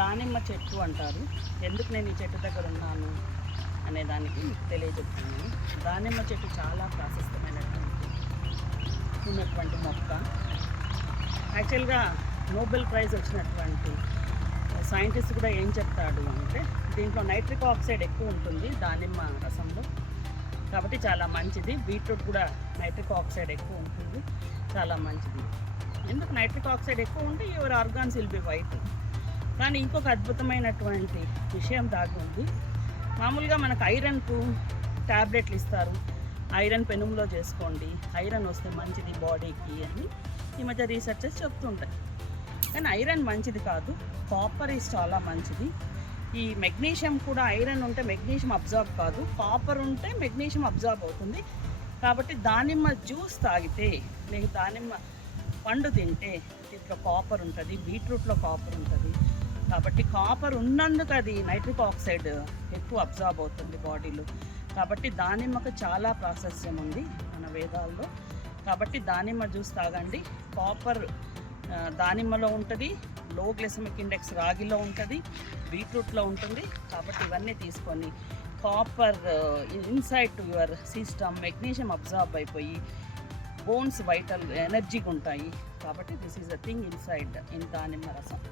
దానిమ్మ చెట్టు అంటారు. ఎందుకు నేను ఈ చెట్టు దగ్గర ఉన్నాను అనే దానికి తెలియజెప్తాను. దానిమ్మ చెట్టు చాలా ఉన్నటువంటి మొక్క. యాక్చువల్గా నోబెల్ ప్రైజ్ వచ్చినటువంటి సైంటిస్ట్ కూడా ఏం చెప్తాడు అంటే దీంట్లో నైట్రిక్ ఆక్సైడ్ ఎక్కువ ఉంటుంది దానిమ్మ రసంలో, కాబట్టి చాలా మంచిది. బీట్రూట్ కూడా నైట్రిక్ ఆక్సైడ్ ఎక్కువ ఉంటుంది, చాలా మంచిది. ఎందుకు నైట్రిక్ ఆక్సైడ్ ఎక్కువ ఉంటే your organs will be white. కానీ ఇంకొక అద్భుతమైనటువంటి విషయం దాగి ఉంది. మామూలుగా మనకు ఐరన్కు ట్యాబ్లెట్లు ఇస్తారు, ఐరన్ పెనుములో చేసుకోండి, ఐరన్ వస్తే మంచిది బాడీకి అని ఈ మధ్య రీసెర్చర్స్ చెప్తుంటాయి. కానీ ఐరన్ మంచిది కాదు, కాపర్ ఈజ్ చాలా మంచిది. ఈ మెగ్నీషియం కూడా ఐరన్ ఉంటే మెగ్నీషియం అబ్జార్బ్ కాదు, కాపర్ ఉంటే మెగ్నీషియం అబ్జార్బ్ అవుతుంది. కాబట్టి దానిమ్మ జ్యూస్ తాగితే, మీకు దానిమ్మ పండు తింటే దీంట్లో కాపర్ ఉంటుంది, బీట్రూట్లో కాపర్ ఉంటుంది. కాబట్టి కాపర్ ఉన్నందుకు అది నైట్రిక్ ఆక్సైడ్ ఎక్కువ అబ్జార్బ్ అవుతుంది బాడీలో. కాబట్టి దానిమ్మకు చాలా ప్రాశస్త్యం ఉంది మన వేదాల్లో. కాబట్టి దానిమ్మ జ్యూస్ తాగండి. కాపర్ దానిమ్మలో ఉంటుంది, లో గ్లైసెమిక్ ఇండెక్స్ రాగిలో ఉంటుంది, బీట్రూట్లో ఉంటుంది. కాబట్టి ఇవన్నీ తీసుకొని copper inside to your system, magnesium absorb అయిపోయి బోన్స్ వైటల్ ఎనర్జీగా ఉంటాయి. కాబట్టి this is the thing inside in దానిమ్మ రసం.